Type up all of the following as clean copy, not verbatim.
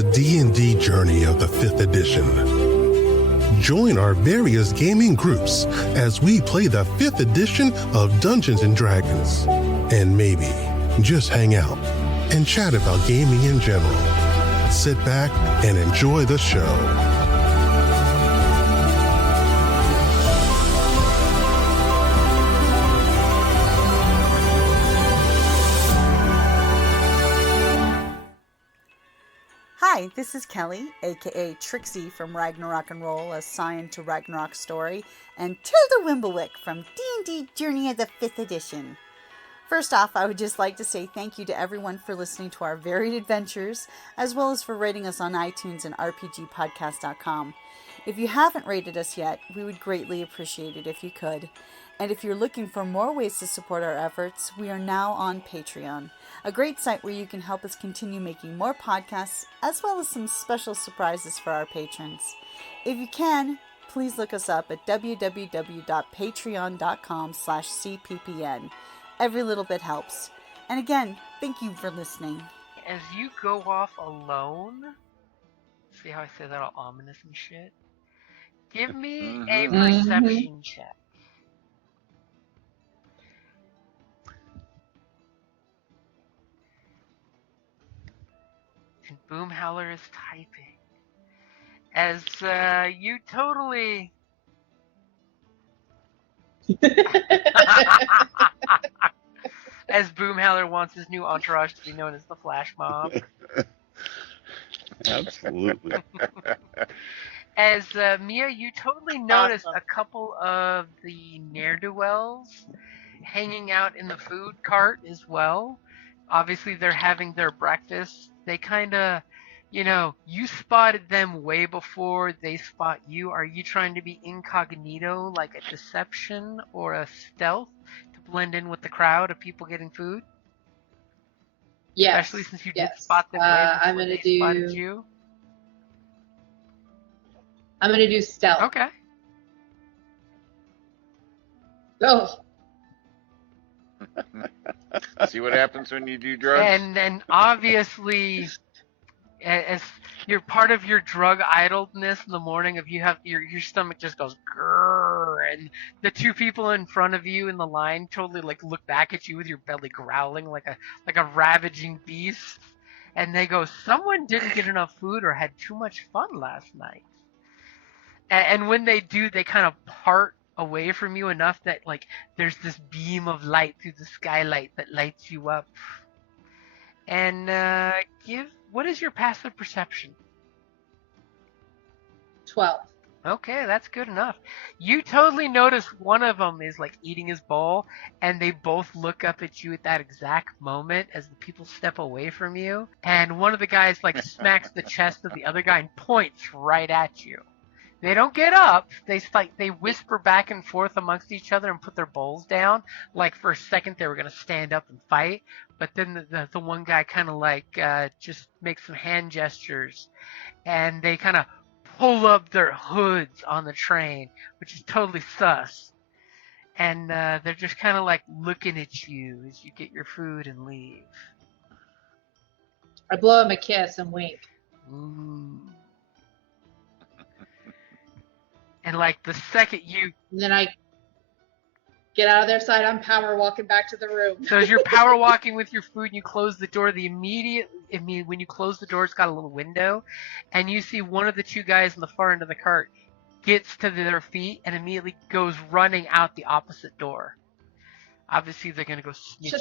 the D&D journey of the 5th edition. Join our various gaming groups as we play the 5th edition of Dungeons & Dragons. And maybe just hang out and chat about gaming in general. Sit back and enjoy the show. Hi, this is Kelly, aka Trixie from Ragnarok and Roll, assigned to Ragnarok Story, and Tilda Wimblewick from D&D Journey of the 5th Edition. First off, I would just like to say thank you to everyone for listening to our varied adventures, as well as for rating us on iTunes and rpgpodcast.com. If you haven't rated us yet, we would greatly appreciate it if you could. And if you're looking for more ways to support our efforts, we are now on Patreon, a great site where you can help us continue making more podcasts, as well as some special surprises for our patrons. If you can, please look us up at www.patreon.com/cppn. Every little bit helps. And again, thank you for listening. As you go off alone, see how I say that all ominous and shit? Give me a perception check. And Boomhowler is typing. As you totally... As Boomhowler wants his new entourage to be known as the Flash Mob. Absolutely. As Mia, you totally notice a couple of the ne'er-do-wells hanging out in the food cart as well. Obviously, they're having their breakfast. They kind of, you spotted them way before they spot you. Are you trying to be incognito, like a deception or a stealth, to blend in with the crowd of people getting food? Yes. Especially since you did spot them way before they spotted you. I'm going to do stealth. Okay. Oh. See what happens when you do drugs? And then obviously, as you're part of your drug idleness in the morning, if you have your stomach just goes grrr, and the two people in front of you in the line totally look back at you with your belly growling like a ravaging beast, and they go, "Someone didn't get enough food or had too much fun last night." And when they do, they kind of part away from you enough that there's this beam of light through the skylight that lights you up. And what is your passive perception? 12. Okay, that's good enough. You totally notice one of them is eating his bowl, and they both look up at you at that exact moment as the people step away from you. And one of the guys smacks the chest of the other guy and points right at you. They don't get up. They whisper back and forth amongst each other and put their bowls down. For a second they were going to stand up and fight, but then the one guy kind of just makes some hand gestures, and they kind of pull up their hoods on the train, which is totally sus. And they're just kind of looking at you as you get your food and leave. I blow him a kiss and wink. Ooh. And the second you... And then I get out of their side, I'm power walking back to the room. So as you're power walking with your food and you close the door, when you close the door, it's got a little window, and you see one of the two guys in the far end of the cart gets to their feet and immediately goes running out the opposite door. Obviously, they're going to go snitch.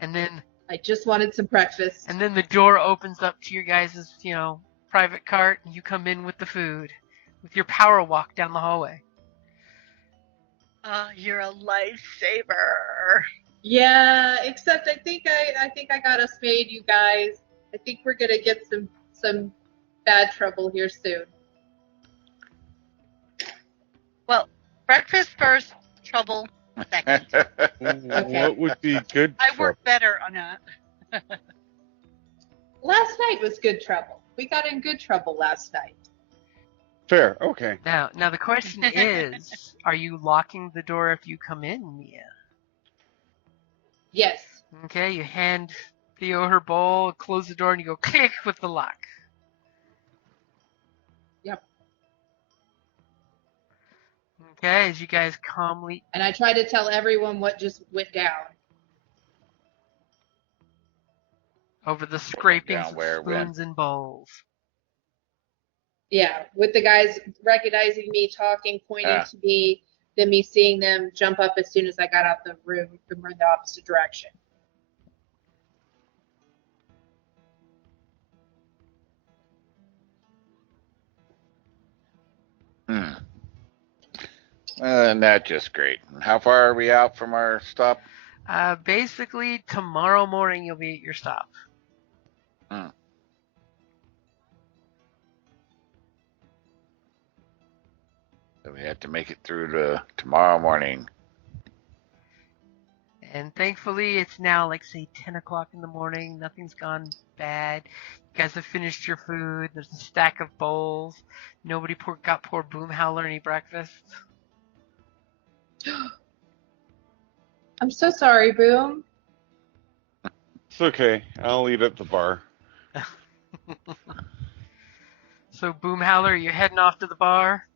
And then... I just wanted some breakfast. And then the door opens up to your guys' private cart, and you come in with the food, with your power walk down the hallway. You're a lifesaver. Yeah, except I think I got us made, you guys. I think we're gonna get some bad trouble here soon. Well, breakfast first, trouble second. Okay. What would be good I for... work better on that. Last night was good trouble. We got in good trouble last night. Fair, okay. Now the question is, are you locking the door if you come in, Mia? Yes. Okay, you hand Theo her bowl, close the door, and you go click with the lock. Yep. Okay, as you guys calmly And I try to tell everyone what just went down. over the scrapings down of where, when? spoons and bowls. Yeah, with the guys recognizing me, talking, pointing Ah. to me, then me seeing them jump up as soon as I got out the room and run the opposite direction. And that's just great. How far are we out from our stop? Basically, tomorrow morning you'll be at your stop. So we have to make it through to tomorrow morning. And thankfully, it's now like, say, 10 o'clock in the morning. Nothing's gone bad. You guys have finished your food. There's a stack of bowls. Nobody got poor Boomhowler any breakfast. I'm so sorry, Boom. It's okay. I'll eat at the bar. So, Boomhowler, you're heading off to the bar?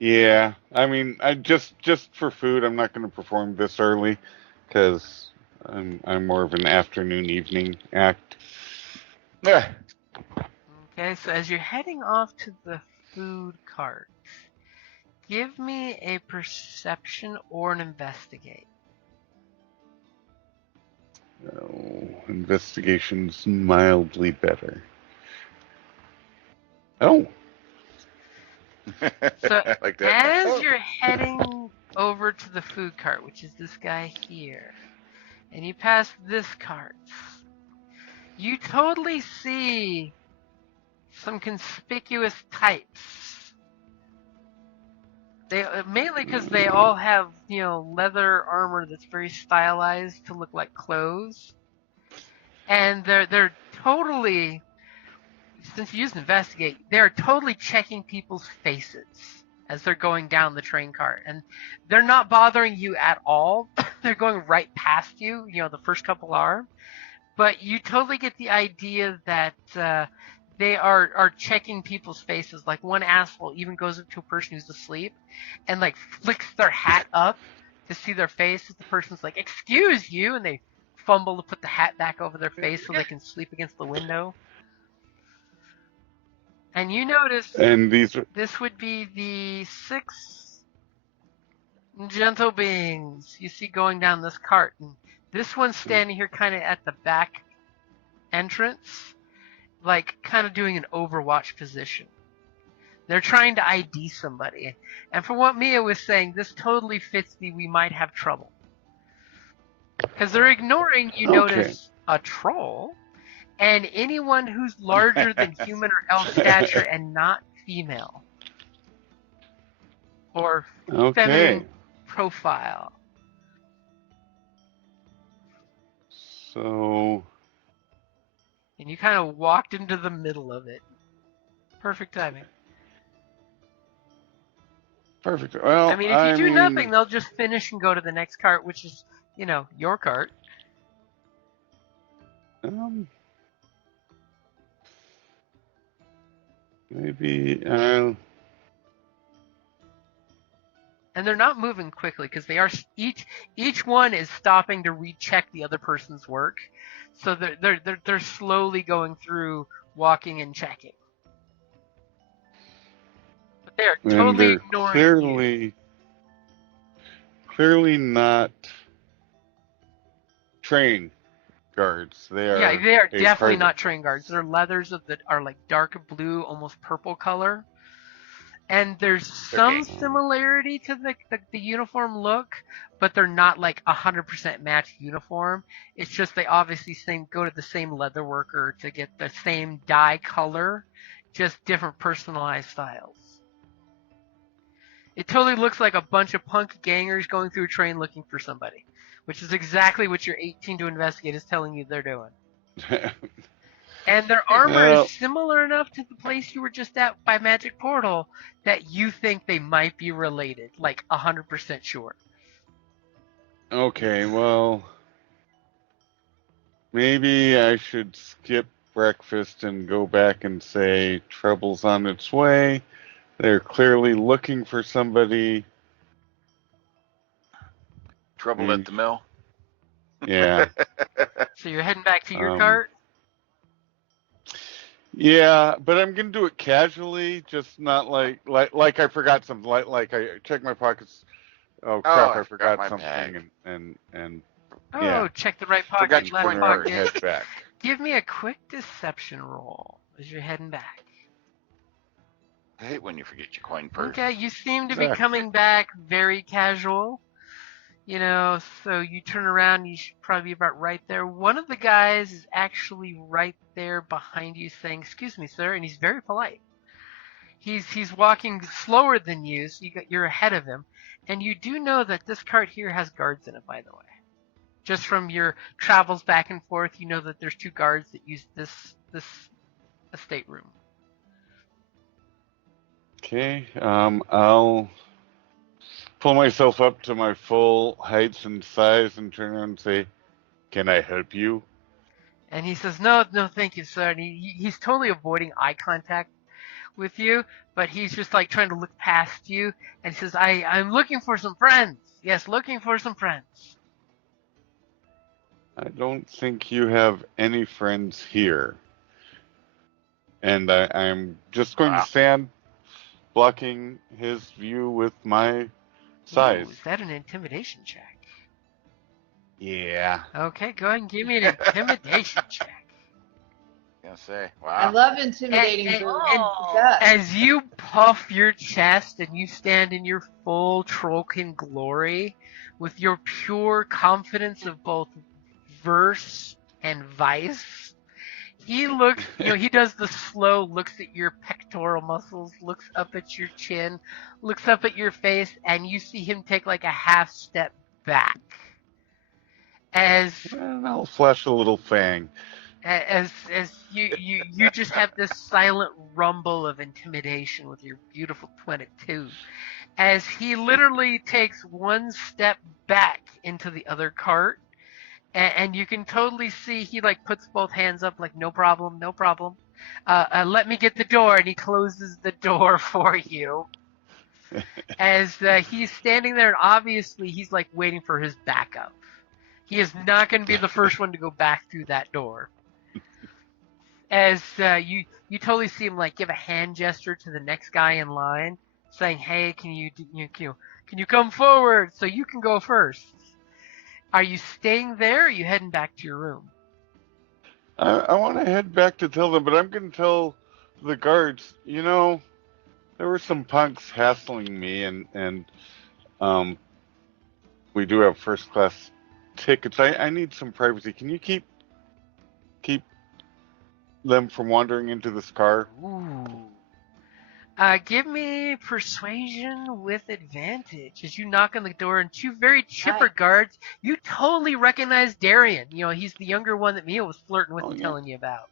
Yeah, I mean, I just for food, I'm not going to perform this early because I'm more of an afternoon evening act. Yeah. Okay, so as you're heading off to the food cart, give me a perception or an investigate. Oh, investigation's mildly better. Oh. So Like that. as you're heading over to the food cart, which is this guy here, and you pass this cart, you totally see some conspicuous types. They mainly because they all have, leather armor that's very stylized to look like clothes, and they're totally, since you used investigate, they're totally checking people's faces as they're going down the train cart, and they're not bothering you at all. They're going right past you. The first couple are, but you totally get the idea that they are checking people's faces. Like one asshole even goes up to a person who's asleep and like flicks their hat up to see their face. The person's like, "Excuse you," and they fumble to put the hat back over their face so they can sleep against the window. And you notice this would be the 6 gentle beings you see going down this cart. And this one's standing here kind of at the back entrance, like kind of doing an overwatch position. They're trying to ID somebody. And from what Mia was saying, this totally fits the we might have trouble. Because they're ignoring, notice, a troll, and anyone who's larger than human or elf stature and not female. Or feminine profile. So. And you kind of walked into the middle of it. Perfect timing. Perfect. Well, I mean, if you do nothing, they'll just finish and go to the next cart, which is, your cart. Maybe. And they're not moving quickly because they are each one is stopping to recheck the other person's work, so they're slowly going through, walking and checking. But they are totally ignoring you. Clearly not train guards. They are definitely not train guards. They're leathers that are like dark blue, almost purple color. And there's some similarity to the uniform look, but they're not like 100% matched uniform. It's just they obviously go to the same leather worker to get the same dye color, just different personalized styles. It totally looks like a bunch of punk gangers going through a train looking for somebody, which is exactly what your 18 to investigate is telling you they're doing. And their armor is similar enough to the place you were just at by Magic Portal that you think they might be related, like 100% sure. Okay, well, Maybe I should skip breakfast and go back and say trouble's on its way. They're clearly looking for somebody. Trouble at the mill. Yeah. So you're heading back to your Um, cart? Yeah, but I'm gonna do it casually, just not like I forgot something. Like I checked my pockets. Oh crap! I I forgot forgot my something, bag. and Oh, yeah, check the right pocket, Forgot your left coin turn around and purse. pocket. head back. Give me a quick deception roll as you're heading back. I hate when you forget your coin purse. Okay, you seem to be Sure. coming back very casual. You know, so you turn around, you should probably be about right there. One of the guys is actually right there behind you saying, "Excuse me, sir," and he's very polite. He's walking slower than you, so you're ahead of him. And you do know that this cart here has guards in it, by the way. Just from your travels back and forth, you know that there's 2 guards that use this estate room. Okay. I'll pull myself up to my full heights and size and turn around and say, "Can I help you?" And he says, "No, no, thank you, sir." And he's totally avoiding eye contact with you, but he's just like trying to look past you. And he says, I'm looking for some friends. Yes, looking for some friends. I don't think you have any friends here. And I'm just going to Wow. stand blocking his view with my size. Ooh, is that an intimidation check? Yeah. Okay, go ahead and give me an intimidation check. Gonna say, I wow. love intimidating And- Boo. Oh. Yes. As you puff your chest and you stand in your full trollkin glory with your pure confidence of both verse and vice, he looks, he does the slow, looks at your pectoral muscles, looks up at your chin, looks up at your face, and you see him take like a half step back. As And I'll flash a little fang. you just have this silent rumble of intimidation with your beautiful 22, as he literally takes one step back into the other cart, and you can totally see he like puts both hands up like no problem, no problem. Let me get the door, and he closes the door for you. As he's standing there, and obviously he's like waiting for his backup. He is not going to be the first one to go back through that door. As you totally see him like give a hand gesture to the next guy in line, saying, "Hey, can you come forward so you can go first?" Are you staying there, or are you heading back to your room? I want to head back to tell them, but I'm going to tell the guards, there were some punks hassling me, and we do have first class tickets. I need some privacy. Can you keep them from wandering into this car? Ooh. Give me persuasion with advantage as you knock on the door, and 2 very chipper Nice. guards. You totally recognize Darian. He's the younger one that Mia was flirting with Oh, and yeah. telling you about.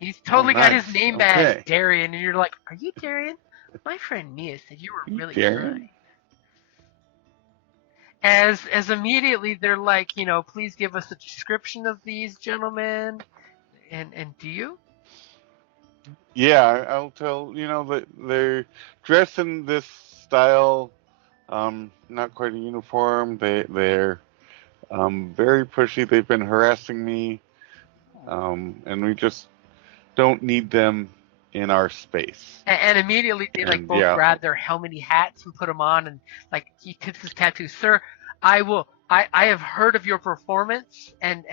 He's totally got his Nice. name badge, Okay. Darian, and you're like, "Are you Darian? My friend Mia said you were really Darian? kind." As immediately they're like, "Please give us a description of these gentlemen." And do you? Yeah, I'll tell, that they're dressed in this style, not quite a uniform. They're very pushy. They've been harassing me, and we just don't need them in our space. And immediately they like And both yeah, grab their helmety hats and put them on, and like he tips his tattoo. "Sir, I have heard of your performance, and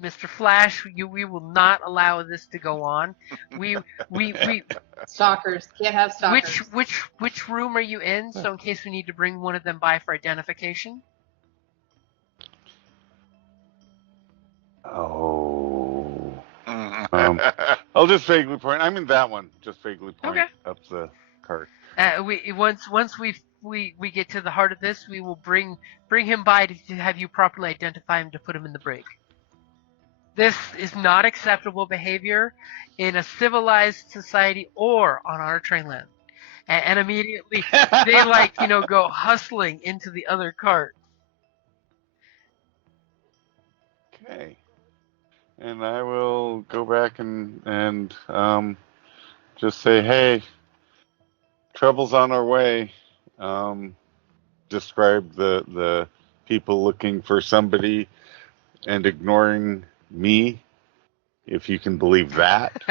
Mr. Flash, we will not allow this to go on. We Stalkers. Can't have stalkers. which room are you in? So in case we need to bring one of them by for identification." Oh. I'll just vaguely point. I'm in that one. Just vaguely point Okay. up the cart. Once we get to the heart of this, we will bring him by to have you properly identify him to put him in the brig. This is not acceptable behavior in a civilized society or on our train land. And immediately they go hustling into the other cart. Okay. and I will go back and just say, hey, trouble's on our way. Describe the people looking for somebody and ignoring me, if you can believe that.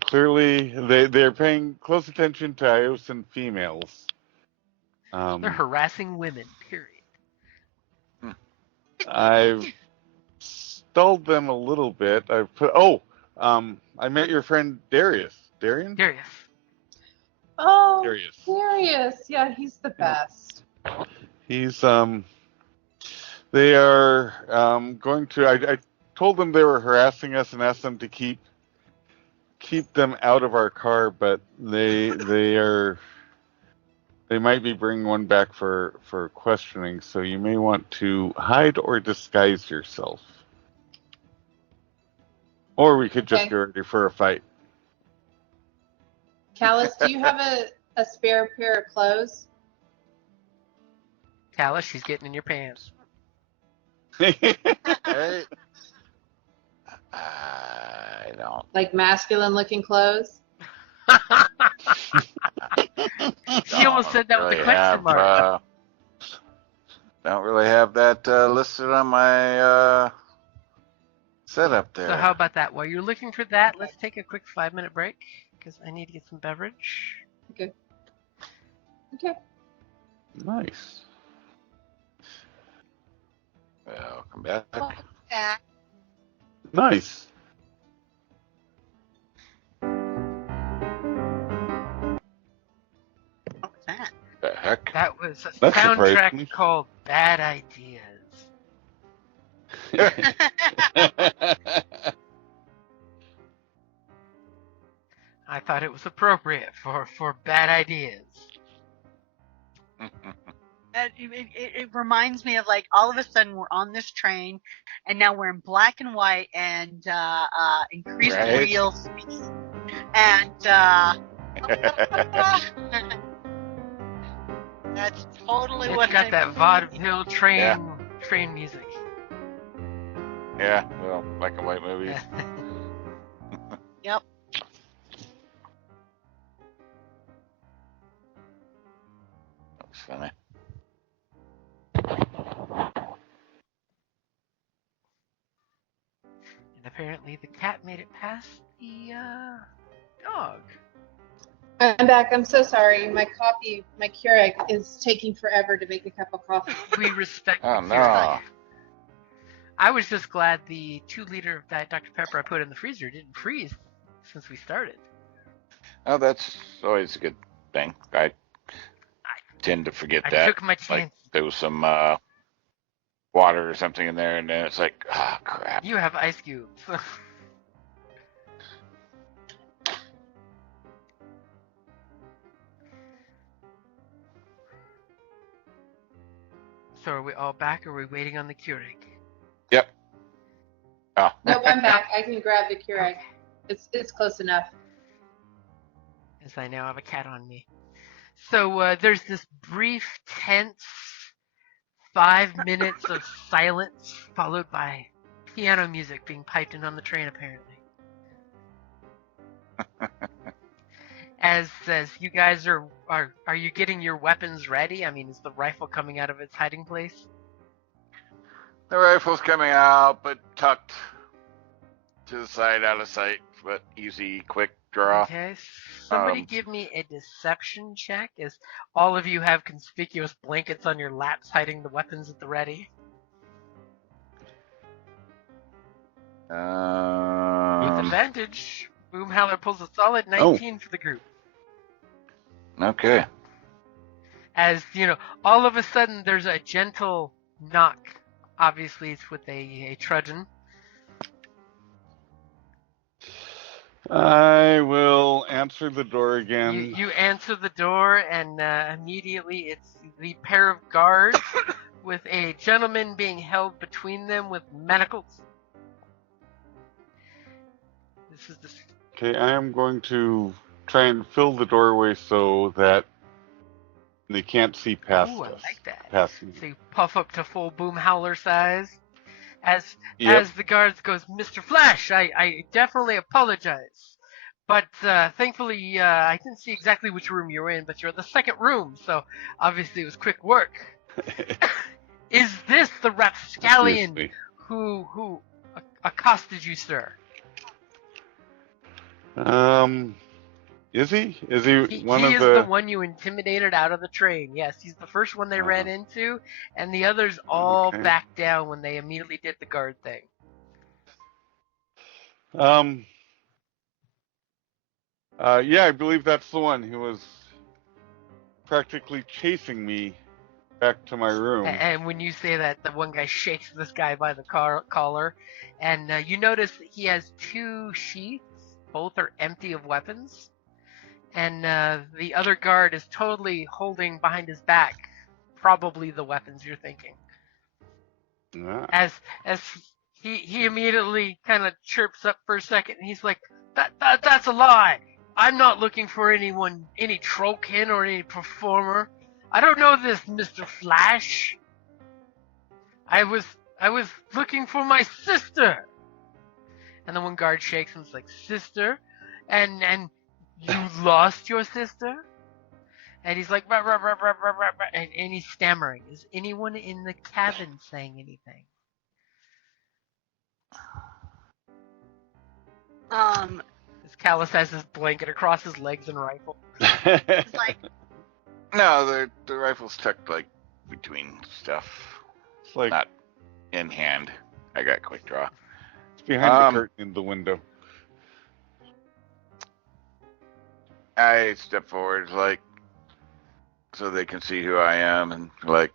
Clearly, they're paying close attention to Iosan females. They're harassing women, period. I've stalled them a little bit. I met your friend Darius. Darian? Darius. Oh, Darius. Darius. Yeah, he's the best. He's they are going to. I told them they were harassing us and asked them to keep them out of our car, but they might be bringing one back for questioning. So you may want to hide or disguise yourself, or we could just Okay. get ready for a fight. Callus, do you have a spare pair of clothes? Callus, she's getting in your pants. Hey. I don't. Like masculine looking clothes? She almost said that with a really question mark. Don't really have that listed on my setup there. So how about that? While you're looking for that, let's take a quick 5-minute break because I need to get some beverage. Okay. Nice. Welcome back. Nice. What was that? The heck? That was a That surprised me. soundtrack called Bad Ideas. I thought it was appropriate for bad ideas. It reminds me of like all of a sudden we're on this train and now we're in black and white and increased Right. wheel speed and that's totally It's what got I that vaudeville train Yeah. train music. Yeah, well, black and white movies. Yep. That was funny. And apparently the cat made it past the dog. I'm back. I'm so sorry. My Keurig is taking forever to make a cup of coffee. We respect Oh, the no. Keurig. I was just glad the 2-liter of Diet Dr. Pepper I put in the freezer didn't freeze since we started. Oh, that's always a good thing. I tend to forget I that. took my Like, chance. there was some water or something in there, and then it's like, ah, crap. You have ice cubes. So are we all back or are we waiting on the Keurig? Yep. Oh. Nope, I'm back. I can grab the Keurig. It's close enough. As I now have a cat on me. So there's this brief, tense 5 minutes of silence followed by piano music being piped in on the train, apparently. As you guys are you getting your weapons ready? I mean, is the rifle coming out of its hiding place? The rifle's coming out, but tucked to the side, out of sight, but easy, quick draw. Okay, somebody give me a deception check, as all of you have conspicuous blankets on your laps hiding the weapons at the ready. With advantage, Boomhowler pulls a solid 19 for the group. Okay. As, you know, all of a sudden there's a gentle knock. Obviously it's with a trudgeon. I will answer the door again. You answer the door, and immediately it's the pair of guards with a gentleman being held between them with manacles. This is the... Okay, I am going to try and fill the doorway so that They can't see past Ooh, I us. like that. Past me. So you puff up to full boom howler size. As Yep. the guards goes, Mr. Flash, I definitely apologize. But thankfully, I didn't see exactly which room you're in, but you're in the second room, so obviously it was quick work. Is this the rapscallion Seriously. who accosted you, sir? Is he? Is he He one is of the one you intimidated out of the train. Yes, he's the first one they ran into, and the others all Okay. backed down when they immediately did the guard thing. Yeah, I believe that's the one who was practically chasing me back to my room. And when you say that, the one guy shakes this guy by the collar, and you notice that he has 2 sheaths. Both are empty of weapons, and the other guard is totally holding behind his back, probably the weapons you're thinking. Ah. As he immediately kind of chirps up for a second, and he's like, that's a lie. I'm not looking for any trollkin or any performer. I don't know this Mr. Flash. I was looking for my sister. And the one guard shakes him, like, sister? And you lost your sister? And he's like, rah, rah, rah, rah, rah, rah, rah, and he's stammering. Is anyone in the cabin saying anything? This Callus has his blanket across his legs and rifle. It's like, No, the rifle's tucked like between stuff, It's like not in hand. I got quick draw. it's behind the curtain in the window. I step forward, like, so they can see who I am, and like,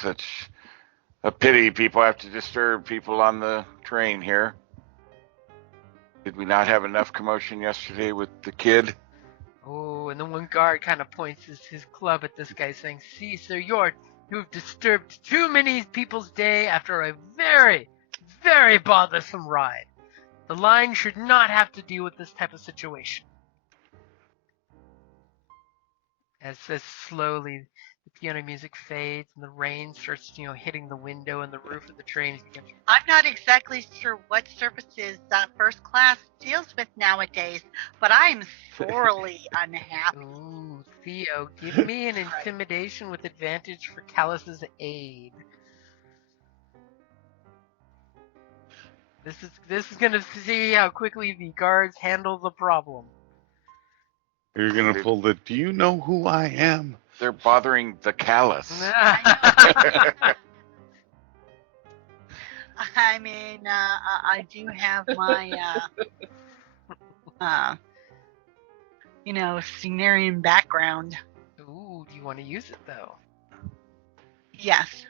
such a pity people have to disturb people on the train here. Did we not have enough commotion yesterday with the kid? Oh, and the one guard kind of points his club at this guy, saying, "See, sir, you've disturbed too many people's day after a very, very bothersome ride. The line should not have to deal with this type of situation." As slowly the piano music fades and the rain starts, hitting the window and the roof of the train. I'm not exactly sure what services first class deals with nowadays, but I'm sorely unhappy. Ooh, Theo, give me an intimidation with advantage for Callus's aid. This is gonna see how quickly the guards handle the problem. You're gonna pull the. Do you know who I am? They're bothering the callus. I mean, I do have my, Cenarian background. Ooh, do you want to use it though? Yes.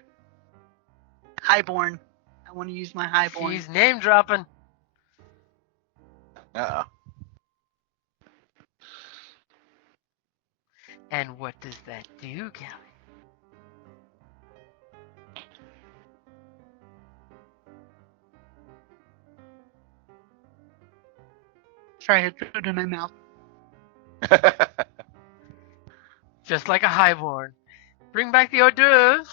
Highborn. I want to use my highborn. She's name dropping. Uh-oh. And what does that do, Callie? Sorry, I threw it in my mouth. Just like a highborn. Bring back the hors d'oeuvres.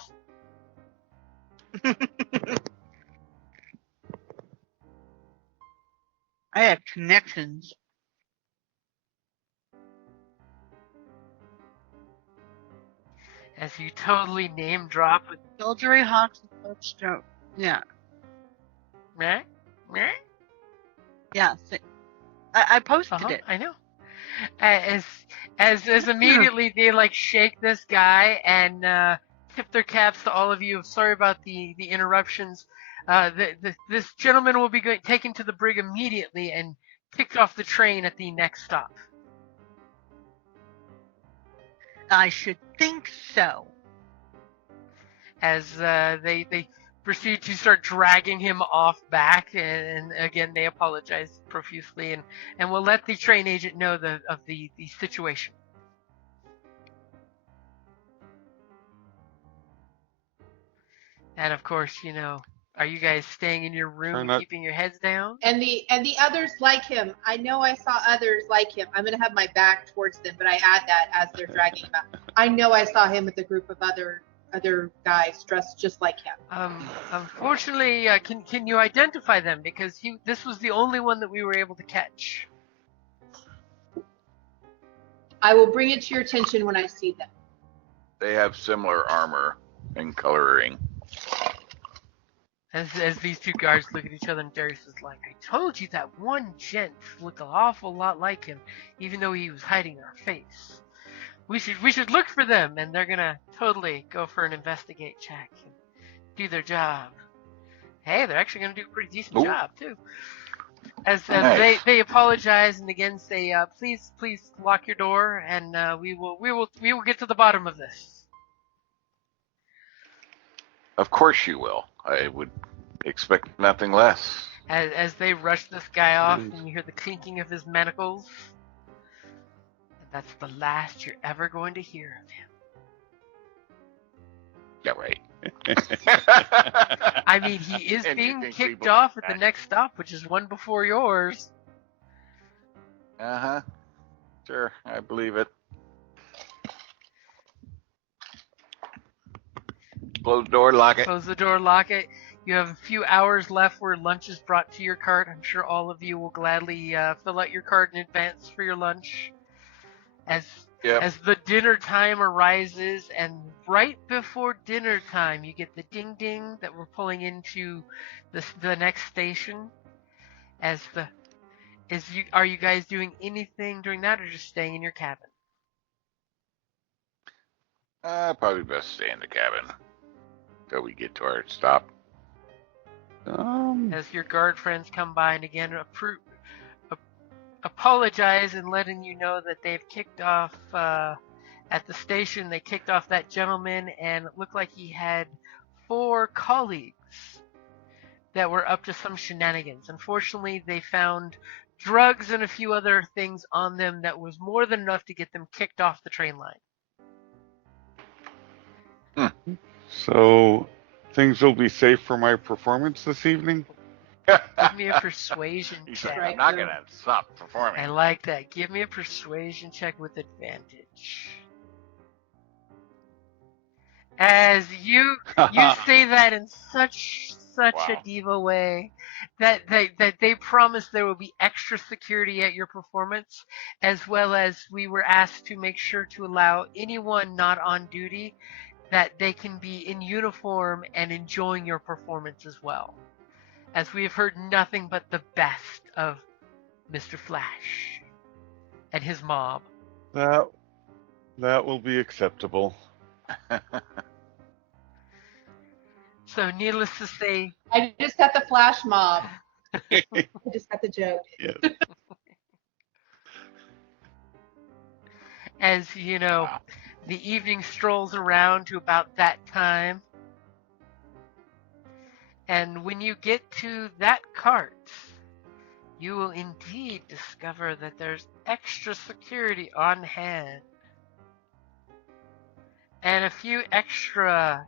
I have connections. As you totally name drop with Soldiery Hawks and Bloodstone. Yeah. meh, meh. Yeah. I posted it. I know. As immediately they shake this guy and tip their caps to all of you. Sorry about the interruptions. This gentleman will be taken to the brig immediately and kicked off the train at the next stop. I should think so. As they proceed to start dragging him off back, and again they apologize profusely, and will let the train agent know of the situation. And of course, Are you guys staying in your Try room, not- keeping your heads down? And the others like him. I know I saw others like him. I'm gonna have my back towards them, but I add that as they're dragging him out. I know I saw him with a group of other guys dressed just like him. Unfortunately, can you identify them? Because this was the only one that we were able to catch. I will bring it to your attention when I see them. They have similar armor and coloring. As these two guards look at each other, and Darius is like, I told you that one gent looked an awful lot like him, even though he was hiding our face. We should look for them, and they're gonna totally go for an investigate check and do their job. Hey, they're actually gonna do a pretty decent Ooh. job too. As Nice. they apologize and again say, please lock your door, and we will get to the bottom of this. Of course you will. I would expect nothing less. As they rush this guy off, and you hear the clinking of his manacles. And that's the last you're ever going to hear of him. Yeah, right. I mean, he is And you being think kicked people- off at the next stop, which is one before yours. Uh-huh. Sure, I believe it. Close the door, lock it. Close the door, lock it. You have a few hours left where lunch is brought to your cart. I'm sure all of you will gladly fill out your cart in advance for your lunch. As the dinner time arises, and right before dinner time, you get the ding ding that we're pulling into the next station. Are you guys doing anything during that, or just staying in your cabin? Probably best stay in the cabin till we get to our stop. As your guard friends come by and again apologize and letting you know that they've kicked off at the station. They kicked off that gentleman, and it looked like he had 4 colleagues that were up to some shenanigans. Unfortunately, they found drugs and a few other things on them that was more than enough to get them kicked off the train line. So, things will be safe for my performance this evening? Give me a persuasion He said, check. I'm not gonna stop performing. I like that. Give me a persuasion check with advantage. As you say that in such Wow. a diva way that they promise there will be extra security at your performance, as well as we were asked to make sure to allow anyone not on duty that they can be in uniform and enjoying your performance as well. As we have heard nothing but the best of Mr. Flash and his mob. That will be acceptable. So needless to say, I just got the flash mob. I just got the joke. Yes. as you know, Wow. the evening strolls around to about that time. And when you get to that cart, you will indeed discover that there's extra security on hand. And a few extra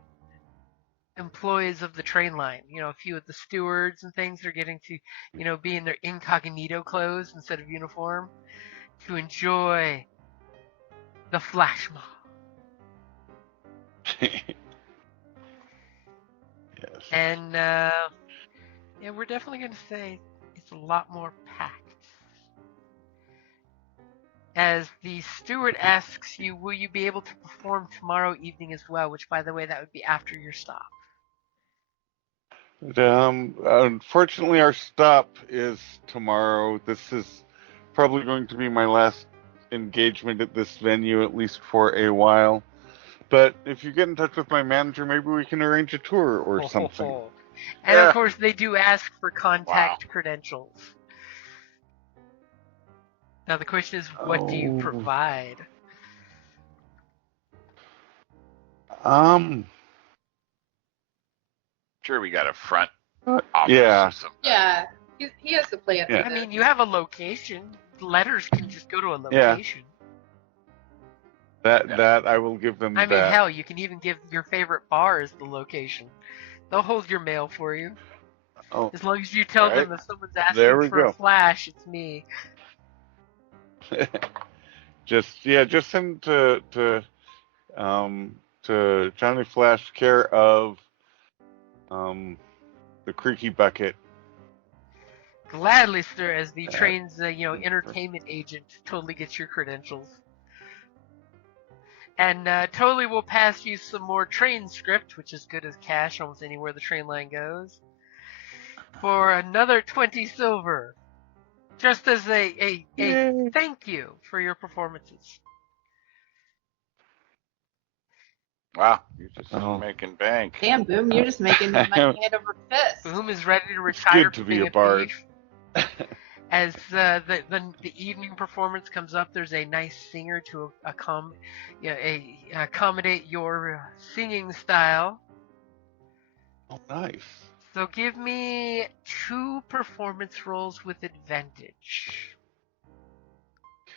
employees of the train line. You know, a few of the stewards and things are getting to, be in their incognito clothes instead of uniform to enjoy the flash mob. Yes. And, we're definitely going to say it's a lot more packed. As the steward asks you, will you be able to perform tomorrow evening as well? Which, by the way, that would be after your stop. Unfortunately, our stop is tomorrow. This is probably going to be my last engagement at this venue, at least for a while. But if you get in touch with my manager, maybe we can arrange a tour or something. And of course, they do ask for contact credentials. Now the question is, what do you provide? Sure, we got a front office yeah. or something. Yeah, he has to plan. Yeah. I mean, you have a location. Letters can just go to a location. That I will give them. I mean, hell, you can even give your favorite bar as the location. They'll hold your mail for you. Oh, As long as you tell right. them if someone's asking There we for a go. flash, it's me. just send to Johnny Flash, care of the Creaky Bucket. Gladly, sir, as the train's entertainment agent totally gets your credentials. And totally will pass you some more train script, which is good as cash almost anywhere the train line goes, for another 20 silver. Just as a thank you for your performances. Wow, you're just Oh. making bank. Damn, Boom, you're just making money hand over fist. Boom is ready to retire Good to from be being a bard. thief. As the evening performance comes up, there's a nice singer to accommodate your singing style. Oh, nice. So give me 2 performance rolls with advantage.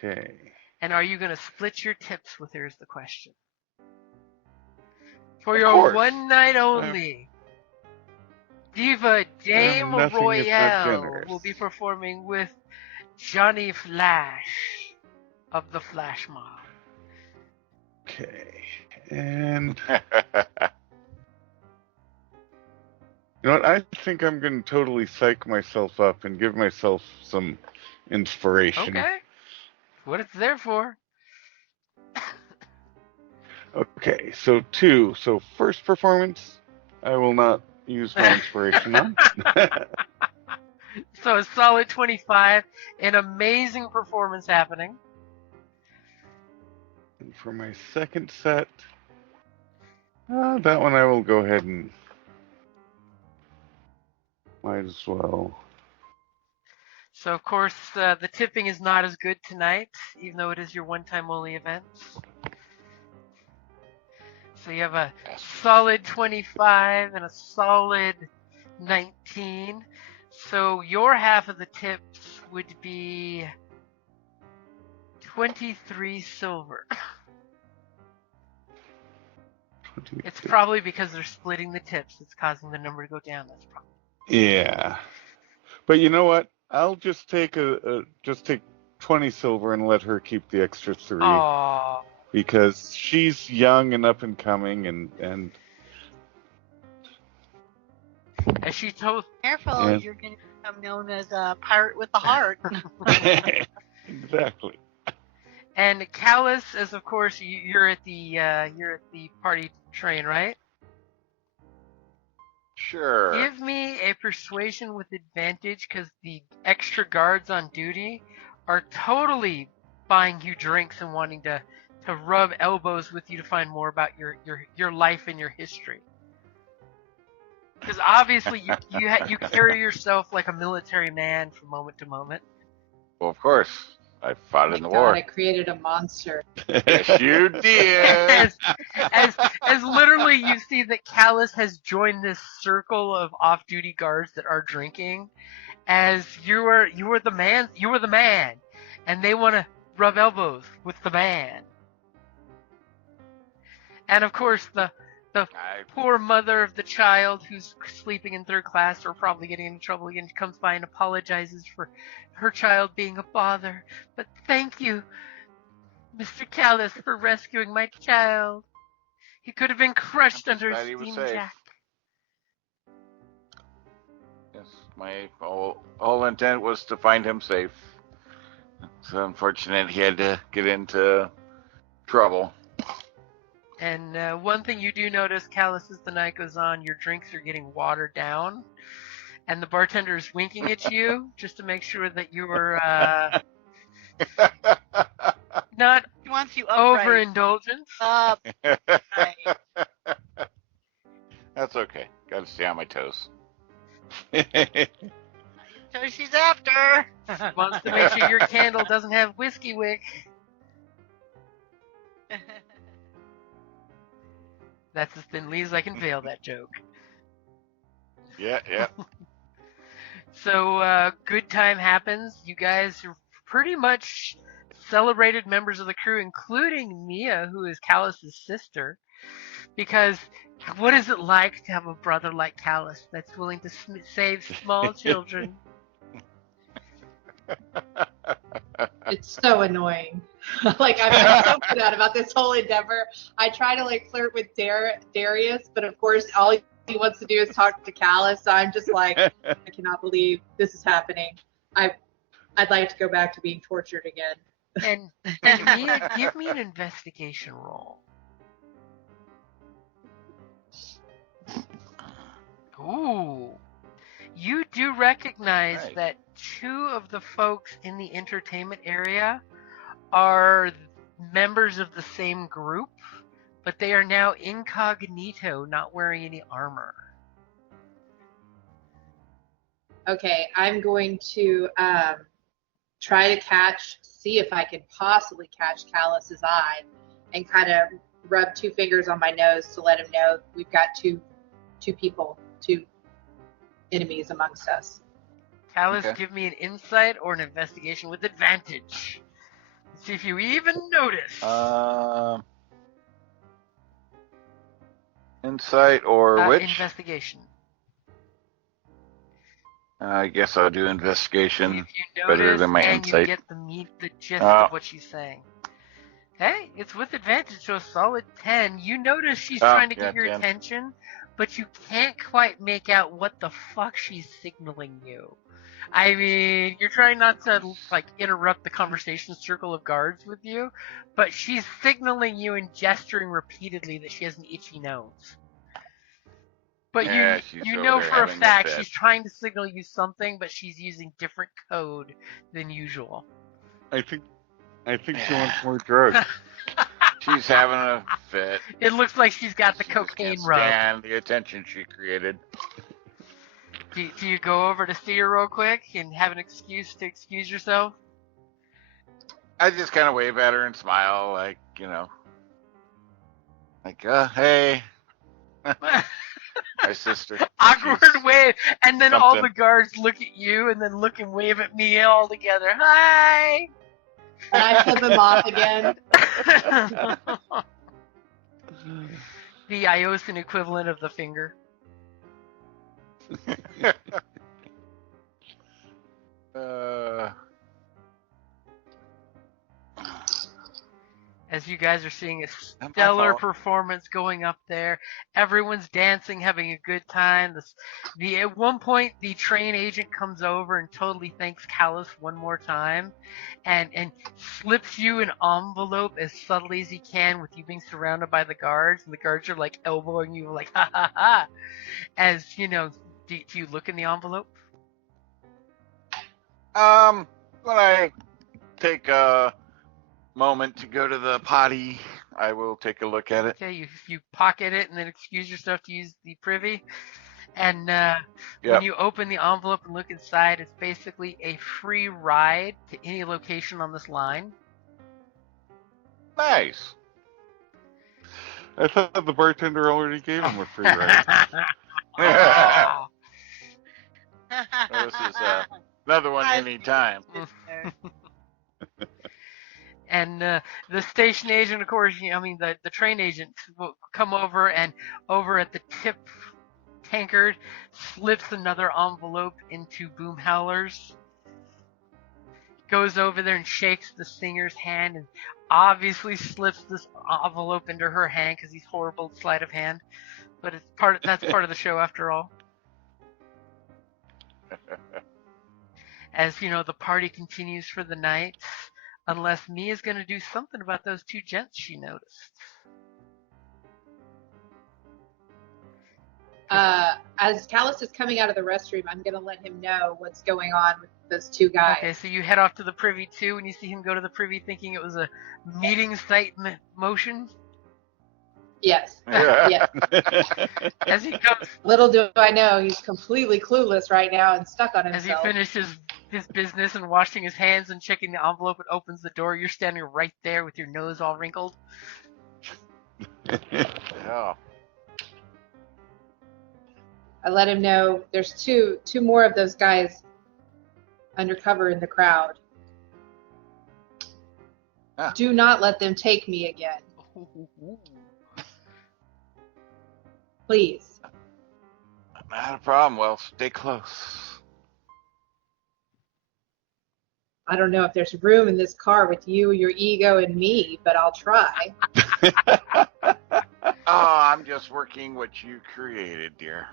Okay. And are you going to split your tips with her is the question. For Of your course. one night only, Diva Dame nothing if not Royale generous. will be performing with Johnny Flash of the Flash Mob. Okay. And you know what? I think I'm going to totally psych myself up and give myself some inspiration. Okay. What it's there for. Okay, so 2. So first performance, I will not use my inspiration on. So a solid 25. An amazing performance happening. And for my second set, that one I will go ahead and might as well. So of course the tipping is not as good tonight, even though it is your one-time only event. So you have a solid 25 and a solid 19. So your half of the tips would be 23 silver. It's probably because they're splitting the tips that's causing the number to go down. That's probably. Yeah. But you know what? I'll just take take 20 silver and let her keep the extra 3. Aww. Because she's young and up and coming, and As she told. Careful, Yeah. you're going to become known as a pirate with a heart. exactly. And Callus, as of course you're at the party train, right? Sure. Give me a persuasion with advantage, because the extra guards on duty are totally buying you drinks and wanting to rub elbows with you to find more about your life and your history. Because obviously you carry yourself like a military man from moment to moment. Well, of course. I fought Oh in the my God, war. I created a monster. Yes, you did. As literally you see that Callus has joined this circle of off-duty guards that are drinking, as you were the man, and they want to rub elbows with the man. And of course the poor mother of the child who's sleeping in 3rd class or probably getting into trouble again comes by and apologizes for her child being a bother. But thank you, Mr. Callus, for rescuing my child. He could have been crushed under a glad he was steam safe. jack. Yes, my whole intent was to find him safe. It's unfortunate he had to get into trouble. And one thing you do notice, Callus, as the night goes on, your drinks are getting watered down. And the bartender is winking at you just to make sure that you were not He wants you upright. overindulgent. Upright. That's okay. Got to stay on my toes. So she's after. Wants to make sure your candle doesn't have whiskey wick. That's as thinly as I can veil that joke. Yeah. So good time happens. You guys are pretty much celebrated members of the crew, including Mia, who is Callus's sister. Because what is it like to have a brother like Callus that's willing to save small children? It's so annoying. Like I'm so put out about this whole endeavor. I try to like flirt with Darius, but of course all he wants to do is talk to Callus. So I'm just like, I cannot believe this is happening. I'd like to go back to being tortured again. And give me an investigation roll. Ooh. You do recognize Right. that two of the folks in the entertainment area are members of the same group, but they are now incognito, not wearing any armor. Okay, I'm going to try to see if I can possibly catch Callus's eye, and kind of rub 2 fingers on my nose to let him know we've got two enemies amongst us. Callus, Okay. give me an insight or an investigation with advantage. See if you even notice. Insight or which? Investigation. I guess I'll do If investigation. you better notice than my and insight. you get the gist of what she's saying. Hey, it's with advantage, so a solid 10. You notice she's trying to get your 10. attention, but you can't quite make out what the fuck she's signaling you. I mean, you're trying not to like interrupt the conversation circle of guards with you, but she's signaling you and gesturing repeatedly that she has an itchy nose. But Yeah, she's you over know there for a having a fact fit. she's trying to signal you something, but she's using different code than usual. I think she wants more drugs. She's having a fit. It looks like she's got the She just cocaine can't rub. stand the attention she created. Do you go over to see her real quick and have an excuse to excuse yourself? I just kind of wave at her and smile, like, hey, my sister. Awkward She's wave, and then all something. the guards look at you and then look and wave at me all together. Hi! And I flip him off again. The Iosan equivalent of the finger. As you guys are seeing a stellar performance going up there, everyone's dancing, having a good time. At one point, the train agent comes over and totally thanks Callus one more time, and slips you an envelope as subtly as he can, with you being surrounded by the guards, and the guards are like elbowing you, like ha ha ha. As do you look in the envelope? When I take a moment to go to the potty, I will take a look at it. Okay, you pocket it and then excuse yourself to use the privy. And Yep. when you open the envelope and look inside, it's basically a free ride to any location on this line. Nice. I thought the bartender already gave him a free ride. Oh. This is another one anytime. And the station agent, of course, the train agent will come over, and over at the tip tankard slips another envelope into Boomhowler's. Goes over there and shakes the singer's hand, and obviously slips this envelope into her hand because he's horrible sleight of hand. But that's part of the show after all. As the party continues for the night, unless Mia's going to do something about those two gents she noticed. As Callus is coming out of the restroom, I'm going to let him know what's going on with those 2 guys. Okay, so you head off to the privy too, and you see him go to the privy thinking it was a meeting site motion. Yes. Yes. As he comes, Little do I know, he's completely clueless right now and stuck on as himself. he finishes his business and washing his hands and checking the envelope and opens the door, you're standing right there with your nose all wrinkled. Yeah. I let him know there's two more of those guys undercover in the crowd. Ah. Do not let them take me again. Please. Not a problem. Well, stay close. I don't know if there's room in this car with you, your ego, and me, but I'll try. Oh, I'm just working what you created, dear.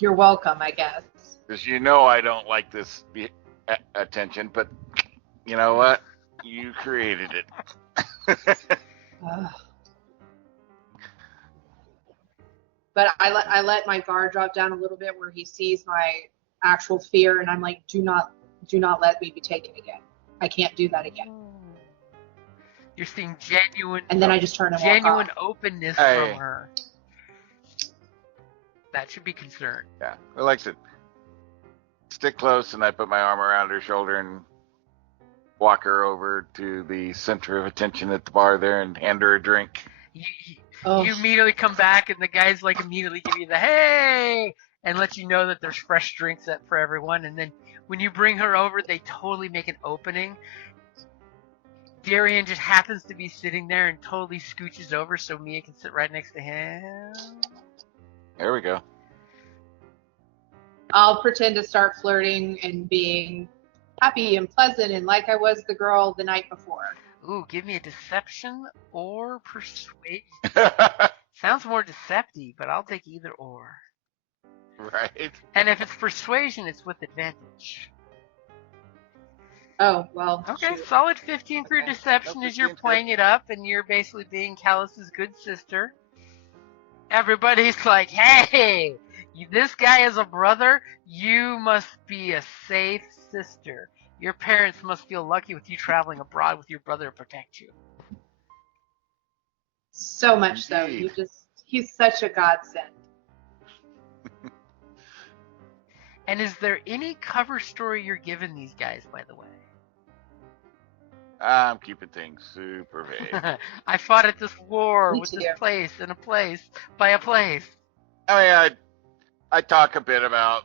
You're welcome, I guess. Because you know I don't like this attention, but you know what? You created it. Ugh. But I let my guard drop down a little bit where he sees my actual fear, and I'm like, do not let me be taken again. I can't do that again. You're seeing genuine, And then I just turn and walk genuine off. openness Hey. from her. That should be concerned. Yeah, well, like I said, stick close, and I put my arm around her shoulder and walk her over to the center of attention at the bar there and hand her a drink. You immediately come back, and the guys like immediately give you the hey and let you know that there's fresh drinks up for everyone. And then when you bring her over, they totally make an opening. Darian just happens to be sitting there and totally scooches over so Mia can sit right next to him. There we go. I'll pretend to start flirting and being happy and pleasant and like I was the girl the night before. Ooh, give me a deception or persuasion. Sounds more deceptive, but I'll take either or. Right. And if it's persuasion, it's with advantage. Oh, well. Okay, shoot. solid 15 for your Okay. deception No, as you're 15's playing it up and you're basically being Callus's good sister. Everybody's like, hey, this guy is a brother. You must be a safe sister. Your parents must feel lucky with you traveling abroad with your brother to protect you. So much so. Indeed. He's such a godsend. And is there any cover story you're giving these guys, by the way? I'm keeping things super vague. I fought at this war Me with too. this place in a place by a place. I mean, I talk a bit about,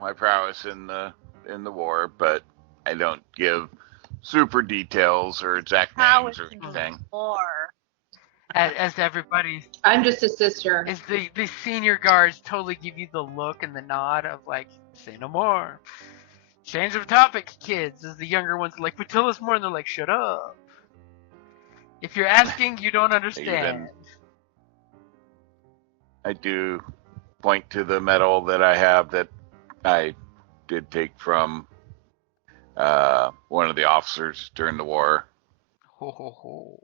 my prowess in the war, but I don't give super details or exact How names is or it anything. more? As everybody, I'm just a sister. as the senior guards totally give you the look and the nod of like, say no more. Change of topic, kids. As the younger ones are like, but tell us more, and they're like, shut up. If you're asking, you don't understand. I do point to the medal that I have that I did take from one of the officers during the war Ho ho ho.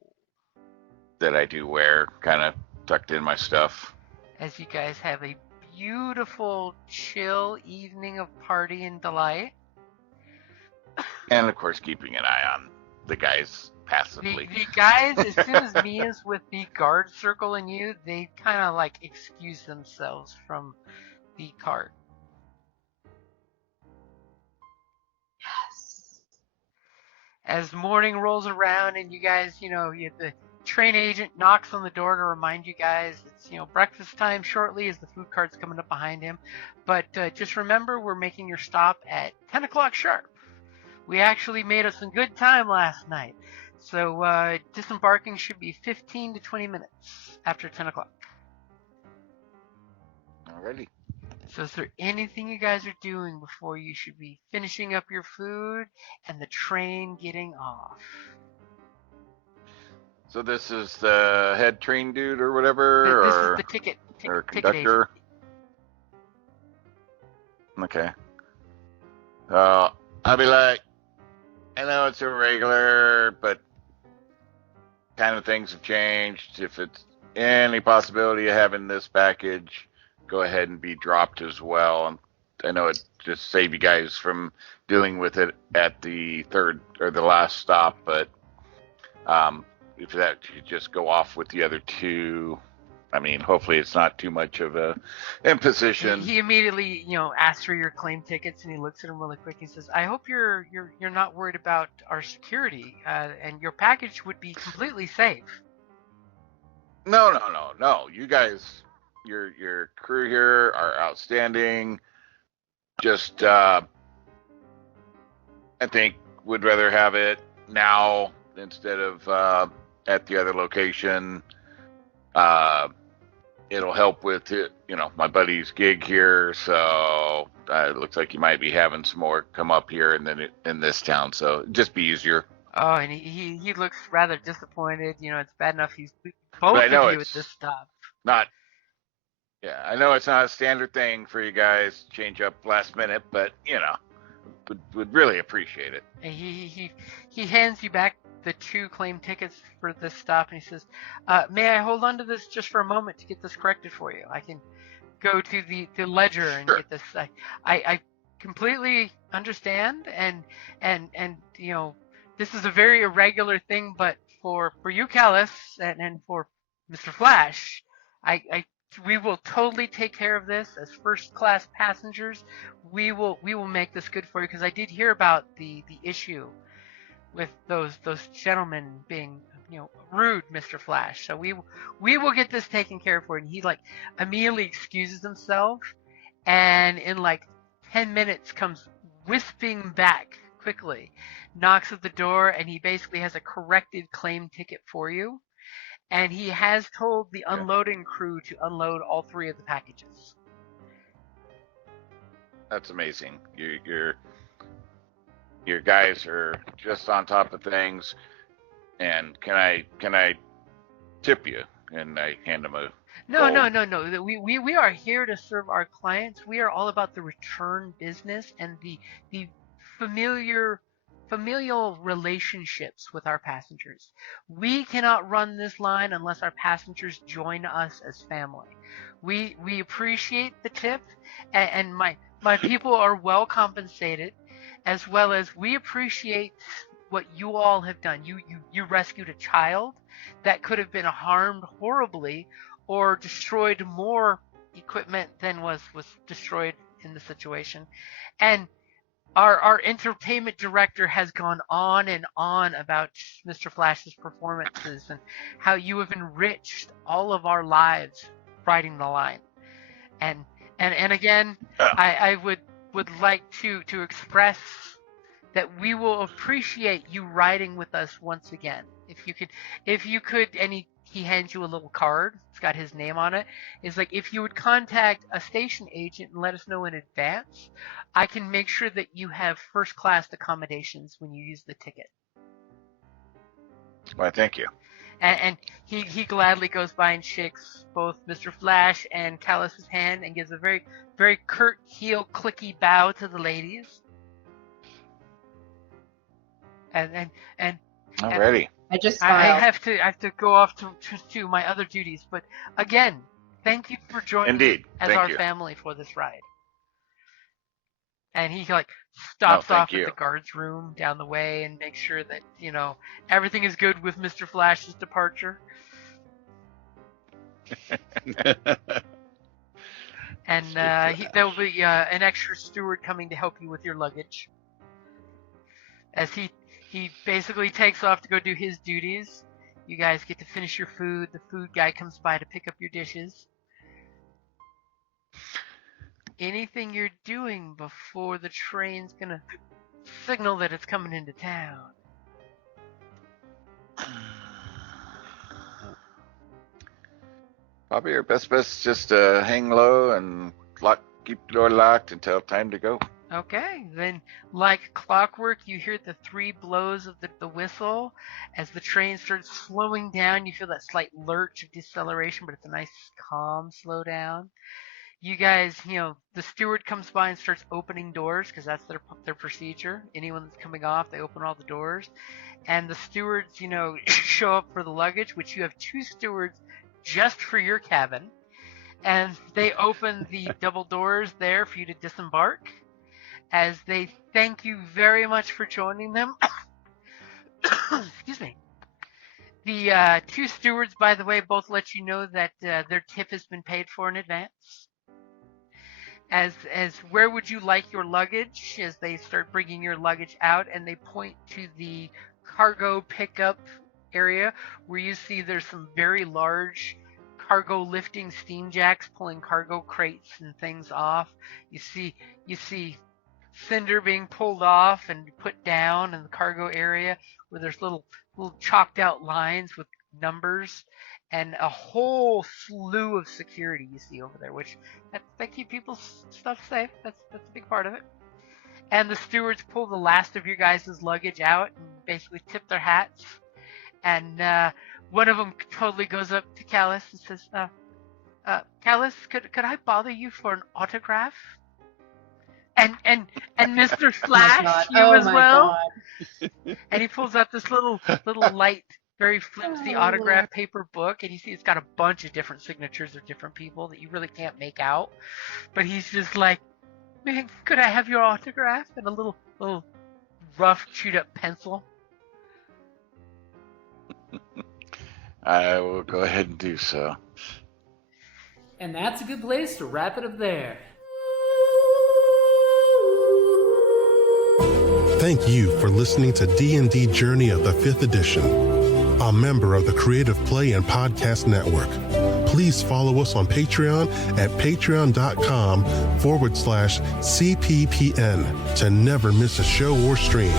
that I do wear, kind of tucked in my stuff. As you guys have a beautiful, chill evening of party and delight. And of course, keeping an eye on the guys The passively. guys, as soon as Mia's with the guard circle and you, they kind of like excuse themselves from the cart. Yes. As morning rolls around and you guys, the train agent knocks on the door to remind you guys it's, breakfast time shortly as the food cart's coming up behind him. But just remember, we're making your stop at 10 o'clock sharp. We actually made us some good time last night. So disembarking should be 15 to 20 minutes after 10 o'clock. Alrighty. So is there anything you guys are doing before you should be finishing up your food and the train getting off? So this is the head train dude or whatever, This or is the ticket agent. conductor. Okay. I'll be like, I know it's irregular, but kind of things have changed. If it's any possibility of having this package, go ahead and be dropped as well. And I know it just save you guys from dealing with it at the third or the last stop, but if that could just go off with the other two, I mean, hopefully it's not too much of a imposition. He immediately, asks for your claim tickets, and he looks at them really quick. He says, "I hope you're not worried about our security, and your package would be completely safe." No. You guys, your crew here are outstanding. Just, I think would rather have it now instead of at the other location. It'll help with my buddy's gig here. So it looks like you might be having some more come up here in this town. So it'd just be easier. Oh, and he looks rather disappointed. It's bad enough he's But both I know of you at it's this stop. not. Yeah, I know it's not a standard thing for you guys to change up last minute, but would really appreciate it. And he hands you back the 2 claim tickets for this stop, and he says, "May I hold on to this just for a moment to get this corrected for you? I can go to the ledger and Sure. get this. I completely understand, and this is a very irregular thing, but for you, Callus, and for Mr. Flash, we will totally take care of this as first class passengers. We will make this good for you, because I did hear about the issue with those gentlemen being rude, Mr. Flash. So we will get this taken care of for you." And he immediately excuses himself, and in 10 minutes comes wisping back quickly, knocks at the door, and he basically has a corrected claim ticket for you. And he has told the unloading crew to unload all 3 of the packages. That's amazing. Your guys are just on top of things. And can I tip you? And I hand him a No. gold. We are here to serve our clients. We are all about the return business and the familial relationships with our passengers. We cannot run this line unless our passengers join us as family. We appreciate the tip, and my people are well compensated, as well as we appreciate what you all have done. You rescued a child that could have been harmed horribly or destroyed more equipment than was destroyed in the situation. And our entertainment director has gone on and on about Mr. Flash's performances and how you have enriched all of our lives riding the line. And again, I would like to express that we will appreciate you riding with us once again. If you could, and he hands you a little card. It's got his name on it. It's if you would contact a station agent and let us know in advance, I can make sure that you have first class accommodations when you use the ticket. Why, thank you. And he gladly goes by and shakes both Mr. Flash and Callus's hand and gives a very, very curt heel clicky bow to the ladies. And Alrighty. I just I smiled. have to go off to my other duties, but again, thank you for joining Indeed. as Thank our you. family for this ride. And he stops thank off you. at the guard's room down the way and makes sure that everything is good with Mr. Flash's departure. And there will be an extra steward coming to help you with your luggage. As he basically takes off to go do his duties. You guys get to finish your food. The food guy comes by to pick up your dishes. Anything you're doing before the train's gonna signal that it's coming into town? Probably your best bet is just hang low and keep the door locked until time to go. Okay, then like clockwork, you hear the 3 blows of the whistle. As the train starts slowing down, you feel that slight lurch of deceleration, but it's a nice, calm slow down. You guys, the steward comes by and starts opening doors, because that's their procedure. Anyone that's coming off, they open all the doors. And the stewards, show up for the luggage, which you have 2 stewards just for your cabin. And they open the double doors there for you to disembark, as they thank you very much for joining them. Excuse me. The 2 stewards, by the way, both let you know that their tip has been paid for in advance. As where would you like your luggage? As they start bringing your luggage out, and they point to the cargo pickup area, where you see there's some very large cargo lifting steam jacks pulling cargo crates and things off. You see cinder being pulled off and put down in the cargo area, where there's little chalked out lines with numbers and a whole slew of security you see over there, which they keep people's stuff safe. That's a big part of it. And the stewards pull the last of your guys' luggage out and basically tip their hats. And one of them totally goes up to Callus and says, Callus, could I bother you for an autograph? And Mr. Flash, you as well. And he pulls out this little light, very flimsy autograph paper book, and you see it's got a bunch of different signatures of different people that you really can't make out. But he's just like, man, could I have your autograph? And a little rough, chewed up pencil. I will go ahead and do so. And that's a good place to wrap it up there. Thank you for listening to D&D Journey of the 5th Edition, a member of the Creative Play and Podcast Network. Please follow us on Patreon at patreon.com/CPPN to never miss a show or stream.